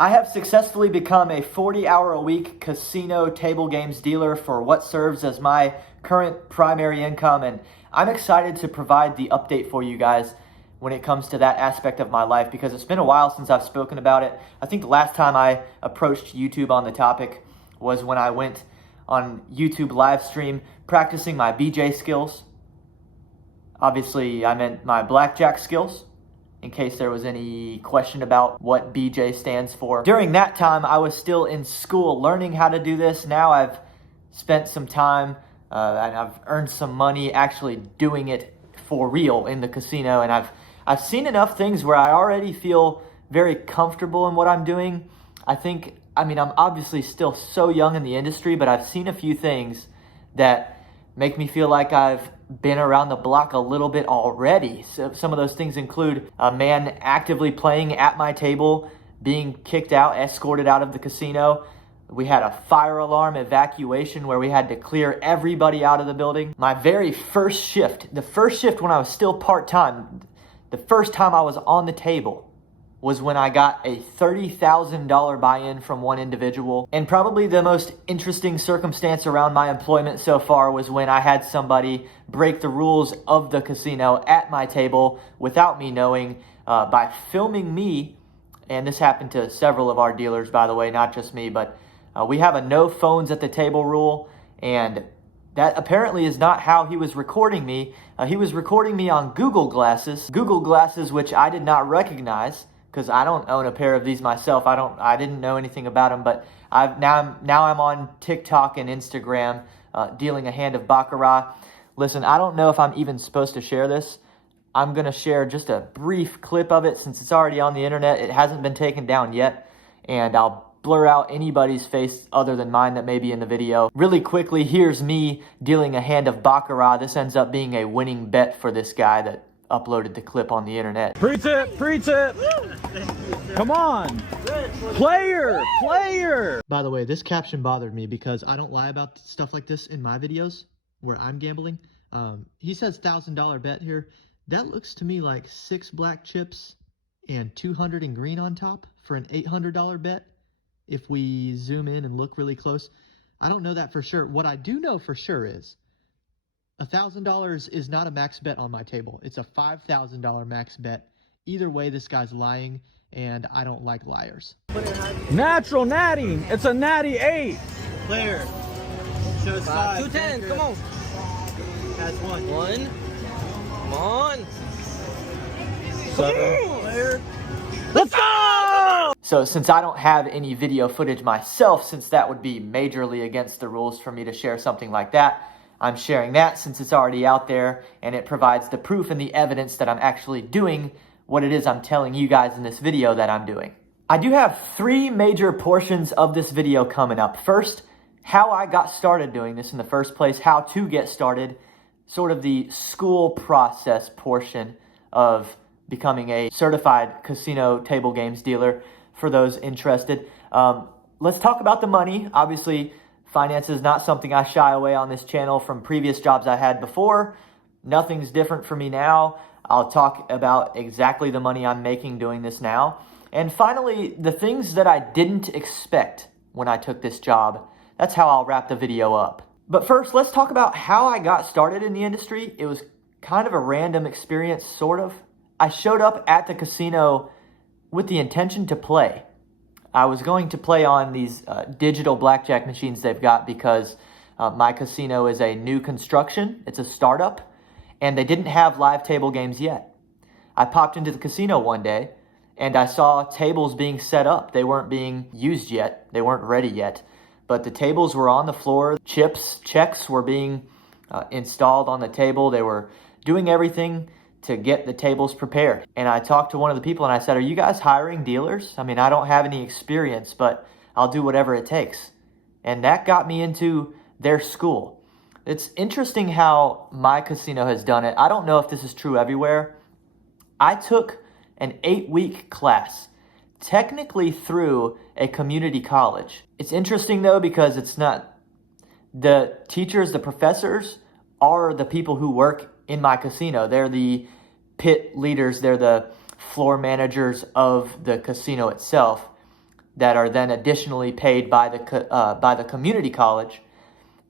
I have successfully become a 40-hour-a-week casino table games dealer for what serves as my current primary income, and I'm excited to provide the update for you guys when it comes to that aspect of my life, because it's been a while since I've spoken about it. I think the last time I approached YouTube on the topic was when I went on YouTube live stream practicing my BJ skills. Obviously, I meant my blackjack skills, in case there was any question about what BJ stands for. During that time, I was still in school learning how to do this. Now I've spent some time and I've earned some money actually doing it for real in the casino, and I've seen enough things where I already feel very comfortable in what I'm doing. I'm obviously still so young in the industry, but I've seen a few things that make me feel like I've been around the block a little bit already. So some of those things include a man actively playing at my table, being kicked out, escorted out of the casino. We had a fire alarm evacuation where we had to clear everybody out of the building. My very first shift, the first shift when I was still part-time, the first time I was on the table was when I got a $30,000 buy-in from one individual. And probably the most interesting circumstance around my employment so far was when I had somebody break the rules of the casino at my table without me knowing, by filming me. And this happened to several of our dealers, by the way, not just me, but we have a no phones at the table rule, and that apparently is not how he was recording me. He was recording me on Google Glasses, which I did not recognize, because I don't own a pair of these myself. I didn't know anything about them, but now I'm on TikTok and Instagram dealing a hand of baccarat. Listen, I don't know if I'm even supposed to share this. I'm going to share just a brief clip of it since it's already on the internet. It hasn't been taken down yet, and I'll blur out anybody's face other than mine that may be in the video. Really quickly, here's me dealing a hand of baccarat. This ends up being a winning bet for this guy that uploaded the clip on the internet. Pre-tip! Come on! Player! By the way, this caption bothered me because I don't lie about stuff like this in my videos where I'm gambling. He says $1,000 bet here. That looks to me like 6 black chips and 200 in green on top for an $800 bet. If we zoom in and look really close, I don't know that for sure. What I do know for sure is $1,000 is not a max bet on my table. It's a $5,000 max bet. Either way, this guy's lying, and I don't like liars. Natural natty. It's a natty 8. Player. Shows 5. 210. Come on. Has 1. 1. Come on. 7. Player. Let's go! So since I don't have any video footage myself, since that would be majorly against the rules for me to share something like that, I'm sharing that since it's already out there, and it provides the proof and the evidence that I'm actually doing what it is I'm telling you guys in this video that I'm doing. I do have 3 major portions of this video coming up. First, how I got started doing this in the first place, how to get started, sort of the school process portion of becoming a certified casino table games dealer for those interested. Let's talk about the money. Obviously, finance is not something I shy away on this channel from previous jobs I had before. Nothing's different for me now. I'll talk about exactly the money I'm making doing this now. And finally, the things that I didn't expect when I took this job. That's how I'll wrap the video up. But first, let's talk about how I got started in the industry. It was kind of a random experience, sort of. I showed up at the casino with the intention to play. I was going to play on these digital blackjack machines they've got because my casino is a new construction. It's a startup, and they didn't have live table games yet. I popped into the casino one day, and I saw tables being set up. They weren't being used yet. They weren't ready yet, but the tables were on the floor. Checks were being installed on the table. They were doing everything to get the tables prepared. And I talked to one of the people and I said, "Are you guys hiring dealers? I mean, I don't have any experience, but I'll do whatever it takes." And that got me into their school. It's interesting how my casino has done it. I don't know if this is true everywhere. I took an 8-week class, technically through a community college. It's interesting though, because it's not the teachers, the professors are the people who work in my casino. They're the pit leaders. They're the floor managers of the casino itself. that are then additionally paid by the community college.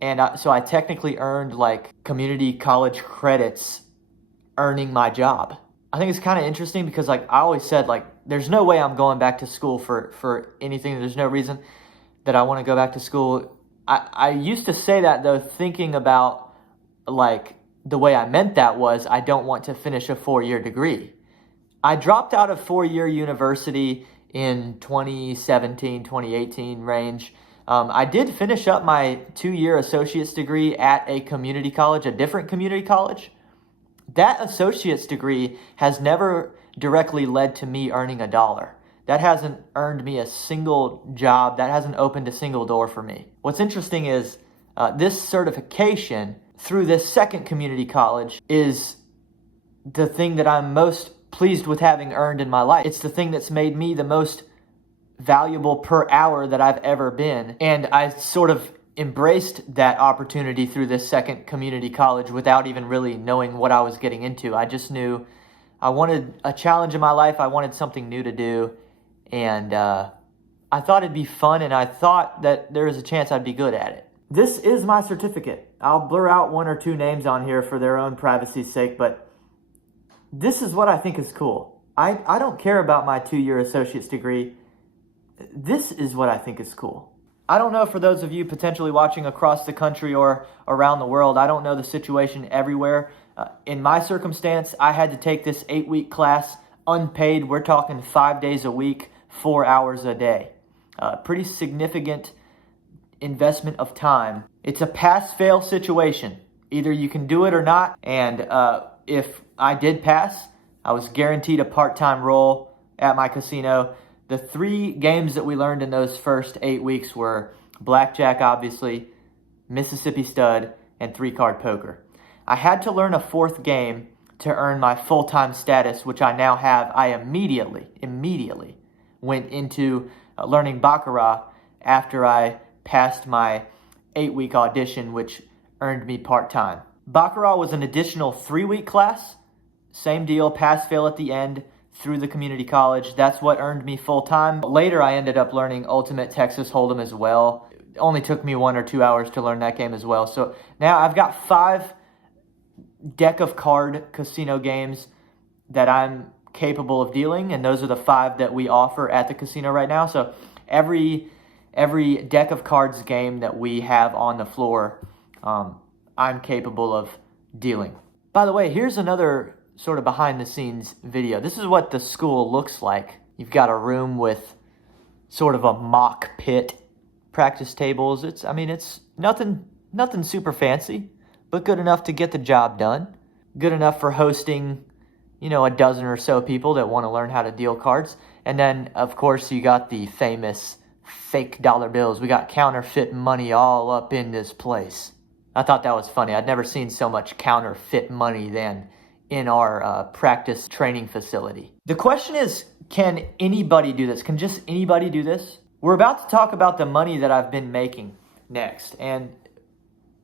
And so I technically earned like community college credits earning my job. I think it's kind of interesting because like I always said, like there's no way I'm going back to school for anything. There's no reason that I want to go back to school. I used to say that though, thinking about like the way I meant that was I don't want to finish a 4-year degree. I dropped out of 4-year university in 2017, 2018 range. I did finish up my 2-year associate's degree at a community college, a different community college. That associate's degree has never directly led to me earning a dollar. That hasn't earned me a single job. That hasn't opened a single door for me. What's interesting is this certification through this second community college is the thing that I'm most pleased with having earned in my life. It's the thing that's made me the most valuable per hour that I've ever been. And I sort of embraced that opportunity through this second community college without even really knowing what I was getting into. I just knew I wanted a challenge in my life. I wanted something new to do. And I thought it'd be fun, and I thought that there was a chance I'd be good at it. This is my certificate. I'll blur out 1 or 2 names on here for their own privacy's sake, but this is what I think is cool. I don't care about my 2-year associate's degree. This is what I think is cool. I don't know for those of you potentially watching across the country or around the world, I don't know the situation everywhere. In my circumstance, I had to take this 8-week class unpaid. We're talking 5 days a week, 4 hours a day. Pretty significant investment of time. It's a pass-fail situation. Either you can do it or not. And if I did pass, I was guaranteed a part-time role at my casino. The 3 games that we learned in those first 8 weeks were blackjack, obviously, Mississippi stud, and 3-card poker. I had to learn a 4th game to earn my full-time status, which I now have. I immediately went into learning baccarat after I passed my 8-week audition, which earned me part-time. Baccarat was an additional 3-week class. Same deal, pass-fail at the end through the community college. That's what earned me full-time. Later, I ended up learning Ultimate Texas Hold'em as well. It only took me 1 or 2 hours to learn that game as well. So now I've got 5 deck of card casino games that I'm capable of dealing, and those are the 5 that we offer at the casino right now. So every deck of cards game that we have on the floor, I'm capable of dealing. By the way, here's another sort of behind the scenes video. This is what the school looks like. You've got a room with sort of a mock pit, practice tables. It's nothing super fancy, but good enough to get the job done. Good enough for hosting, a dozen or so people that want to learn how to deal cards. And then, of course, you got the famous fake dollar bills. We got counterfeit money all up in this place. I thought that was funny. I'd never seen so much counterfeit money than in our practice training facility. The question is, can anybody do this? Can just anybody do this? We're about to talk about the money that I've been making next. And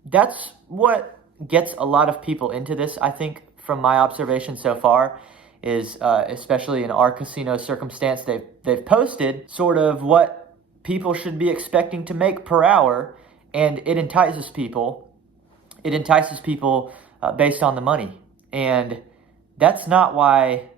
that's what gets a lot of people into this, I think, from my observation so far, is especially in our casino circumstance, they've posted sort of what people should be expecting to make per hour, and it entices people. It entices people based on the money. And that's not why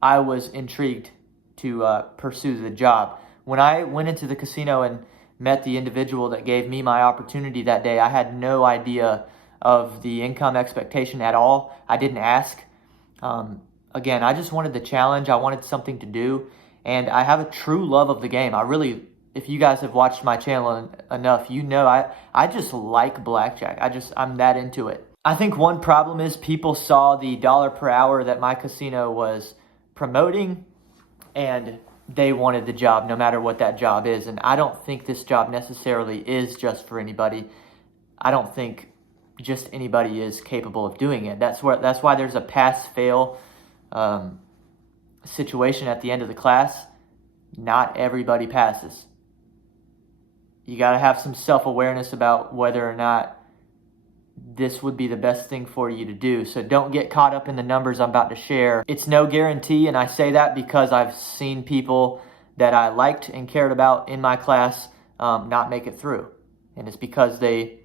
I was intrigued to pursue the job. When I went into the casino and met the individual that gave me my opportunity that day, I had no idea of the income expectation at all. I didn't ask. Again, I just wanted the challenge. I wanted something to do. And I have a true love of the game. If you guys have watched my channel enough, I just like blackjack. I'm that into it. I think one problem is people saw the dollar per hour that my casino was promoting, and they wanted the job no matter what that job is. And I don't think this job necessarily is just for anybody. I don't think just anybody is capable of doing it. That's why there's a pass-fail situation at the end of the class. Not everybody passes. You got to have some self-awareness about whether or not this would be the best thing for you to do. So don't get caught up in the numbers I'm about to share. It's no guarantee, and I say that because I've seen people that I liked and cared about in my class not make it through. And it's because they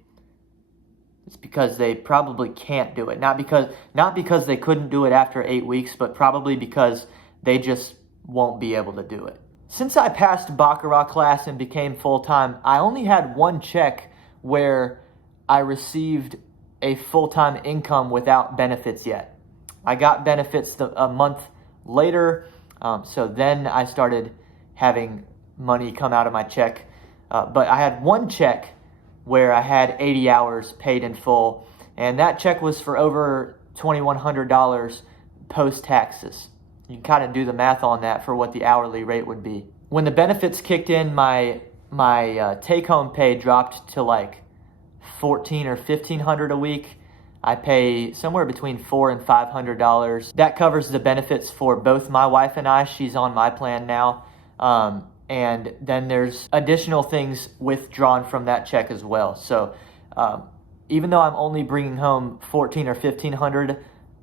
probably can't do it. Not because they couldn't do it after 8 weeks, but probably because they just won't be able to do it. Since I passed Baccarat class and became full-time, I only had one check where I received a full-time income without benefits yet. I got benefits a month later, so then I started having money come out of my check. But I had one check where I had 80 hours paid in full, and that check was for over $2,100 post-taxes. You can kind of do the math on that for what the hourly rate would be. When the benefits kicked in, my take-home pay dropped to like $1,400 or $1,500 a week. I pay somewhere between $400 and $500. That covers the benefits for both my wife and I. She's on my plan now. And then there's additional things withdrawn from that check as well. So even though I'm only bringing home $1,400 or $1,500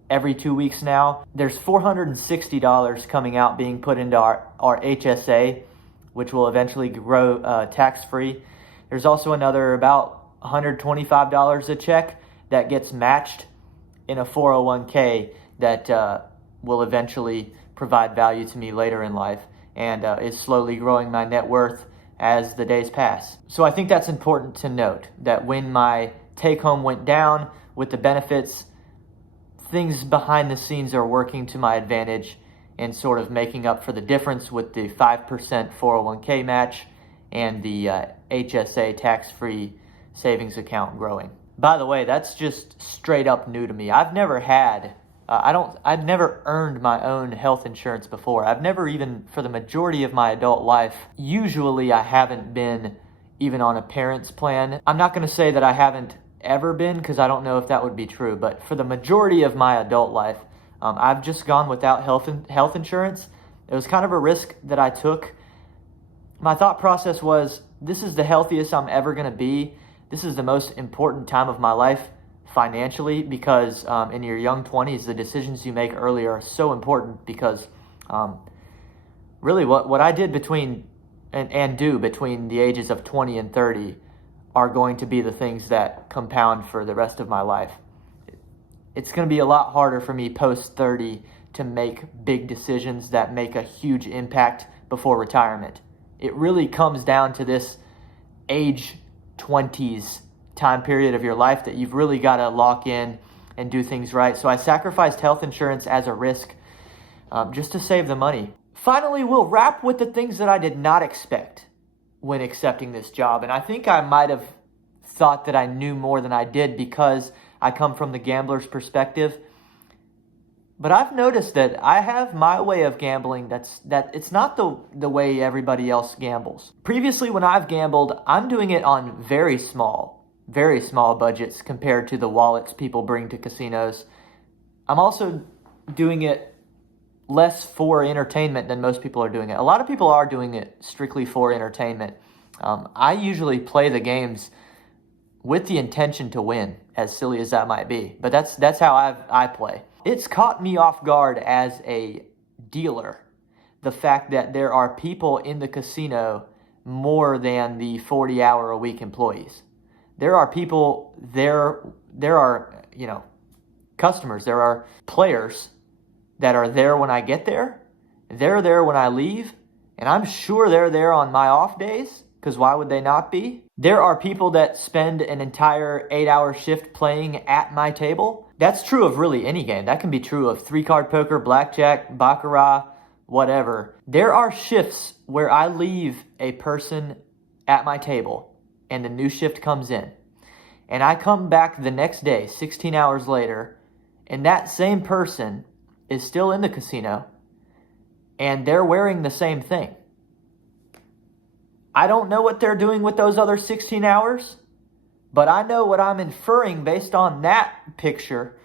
every 2 weeks now, there's $460 coming out being put into our HSA, which will eventually grow tax-free. There's also another about $125 a check that gets matched in a 401k that will eventually provide value to me later in life, and is slowly growing my net worth as the days pass. So I think that's important to note, that when my take-home went down with the benefits, things behind the scenes are working to my advantage and sort of making up for the difference with the 5% 401k match and the HSA tax-free savings account growing. By the way, that's just straight up new to me. I've never had I've never earned my own health insurance before. I've never even, for the majority of my adult life, usually I haven't been even on a parent's plan. I'm not going to say that I haven't ever been, because I don't know if that would be true, but for the majority of my adult life, I've just gone without health insurance. It was kind of a risk that I took. My thought process was, this is the healthiest I'm ever going to be. This is the most important time of my life financially, because in your young 20s, the decisions you make early are so important, because really what I did between the ages of 20 and 30 are going to be the things that compound for the rest of my life. It's going to be a lot harder for me post 30 to make big decisions that make a huge impact before retirement. It really comes down to this age 20s time period of your life that you've really got to lock in and do things right. So I sacrificed health insurance as a risk just to save the money. Finally, we'll wrap with the things that I did not expect when accepting this job. And I think I might have thought that I knew more than I did, because I come from the gambler's perspective. But I've noticed that I have my way of gambling that it's not the way everybody else gambles. Previously, when I've gambled, I'm doing it on very small budgets compared to the wallets people bring to casinos. I'm also doing it less for entertainment than most people are doing it. A lot of people are doing it strictly for entertainment. I usually play the games with the intention to win, as silly as that might be. But that's how I play. It's caught me off guard as a dealer, the fact that there are people in the casino more than the 40-hour-a-week employees. There are people there are, customers, there are players that are there when I get there. They're there when I leave, and I'm sure they're there on my off days, because why would they not be? There are people that spend an entire 8-hour shift playing at my table. That's true of really any game. That can be true of 3-card poker, blackjack, baccarat, whatever. There are shifts where I leave a person at my table and the new shift comes in. And I come back the next day, 16 hours later, and that same person is still in the casino and they're wearing the same thing. I don't know what they're doing with those other 16 hours, but I know what I'm inferring based on that picture.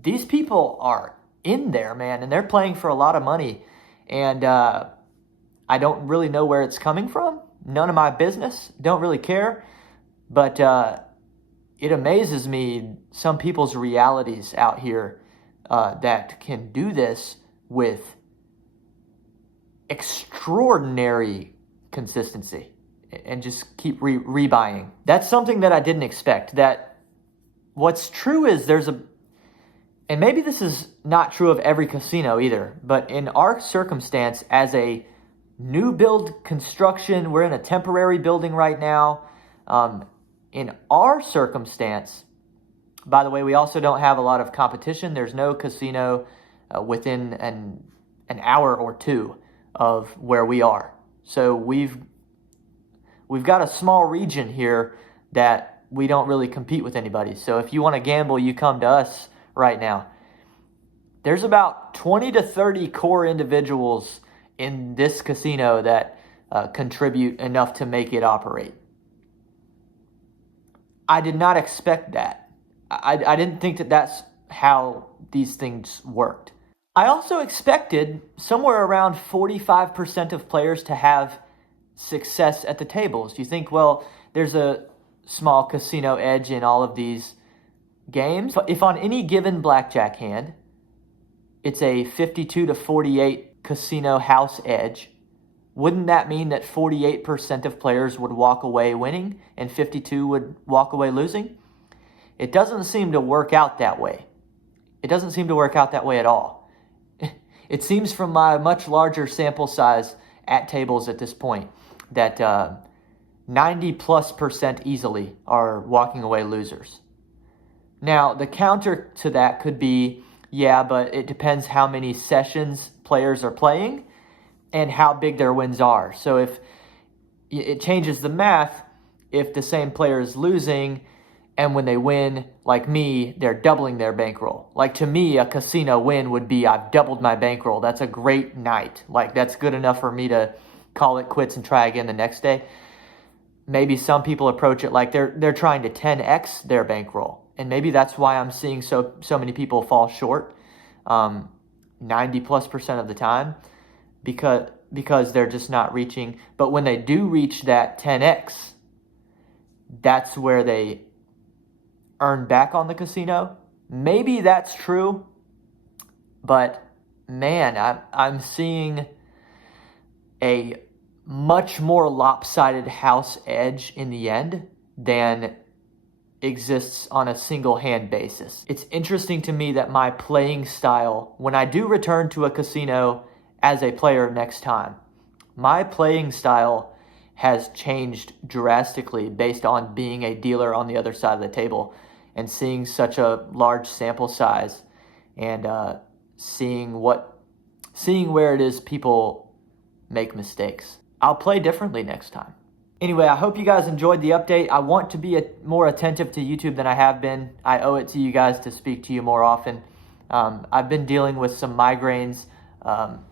These people are in there, man, and they're playing for a lot of money. And I don't really know where it's coming from. None of my business. Don't really care. But it amazes me, some people's realities out here that can do this with extraordinary consistency and just keep rebuying. That's something that I didn't expect. That what's true is and maybe this is not true of every casino either, but in our circumstance as a new build construction, we're in a temporary building right now. In our circumstance, by the way, we also don't have a lot of competition. There's no casino within an hour or two of where we are. So we've got a small region here that we don't really compete with anybody. So if you want to gamble, you come to us right now. There's about 20 to 30 core individuals in this casino that contribute enough to make it operate. I did not expect that. I didn't think that that's how these things worked. I also expected somewhere around 45% of players to have success at the tables. You think, well, there's a small casino edge in all of these games. If on any given blackjack hand, it's a 52 to 48 casino house edge, wouldn't that mean that 48% of players would walk away winning and 52 would walk away losing? It doesn't seem to work out that way. It doesn't seem to work out that way at all. It seems from my much larger sample size at tables at this point that 90+% easily are walking away losers. Now, the counter to that could be, yeah, but it depends how many sessions players are playing and how big their wins are. So if it changes the math, if the same player is losing and when they win, like me, they're doubling their bankroll. Like to me, a casino win would be I've doubled my bankroll. That's a great night. Like that's good enough for me to call it quits and try again the next day. Maybe some people approach it like they're trying to 10x their bankroll. And maybe that's why I'm seeing so many people fall short 90+% of the time because they're just not reaching. But when they do reach that 10x, that's where they earn back on the casino. Maybe that's true, but man, I'm seeing a much more lopsided house edge in the end than exists on a single hand basis. It's interesting to me that my playing style, when I do return to a casino as a player next time, my playing style has changed drastically based on being a dealer on the other side of the table and seeing such a large sample size and seeing where it is people make mistakes. I'll play differently next time. Anyway, I hope you guys enjoyed the update. I want to be more attentive to YouTube than I have been. I owe it to you guys to speak to you more often. I've been dealing with some migraines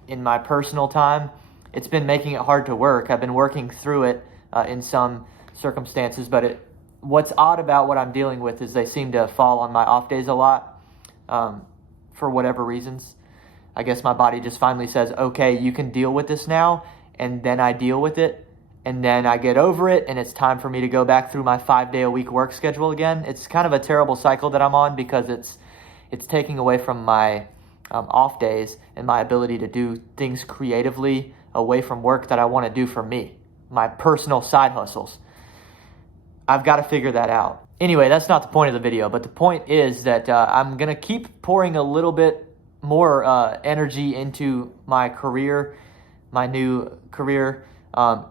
in my personal time. It's been making it hard to work. I've been working through it in some circumstances, but what's odd about what I'm dealing with is they seem to fall on my off days a lot for whatever reasons. I guess my body just finally says, okay, you can deal with this now, and then I deal with it. And then I get over it, and it's time for me to go back through my 5-day-a-week work schedule again. It's kind of a terrible cycle that I'm on because it's taking away from my off days and my ability to do things creatively away from work that I want to do for me, my personal side hustles. I've got to figure that out. Anyway, that's not the point of the video, but the point is that I'm going to keep pouring a little bit more energy into my career, my new career,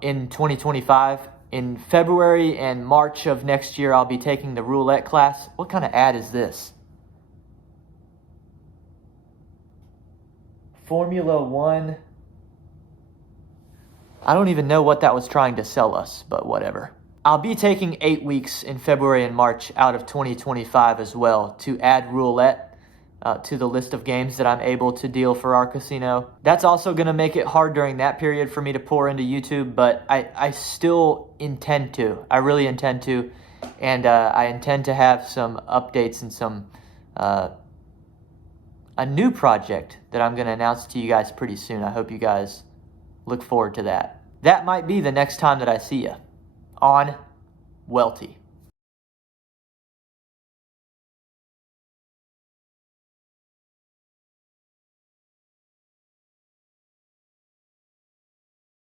in 2025. In February and March of next year, I'll be taking the roulette class. What kind of ad is this? Formula One. I don't even know what that was trying to sell us, but whatever. I'll be taking 8 weeks in February and March out of 2025 as well to add roulette to the list of games that I'm able to deal for our casino. That's also going to make it hard during that period for me to pour into YouTube, but I still intend to. I really intend to, and I intend to have some updates and some a new project that I'm going to announce to you guys pretty soon. I hope you guys look forward to that. That might be the next time that I see you on Welty.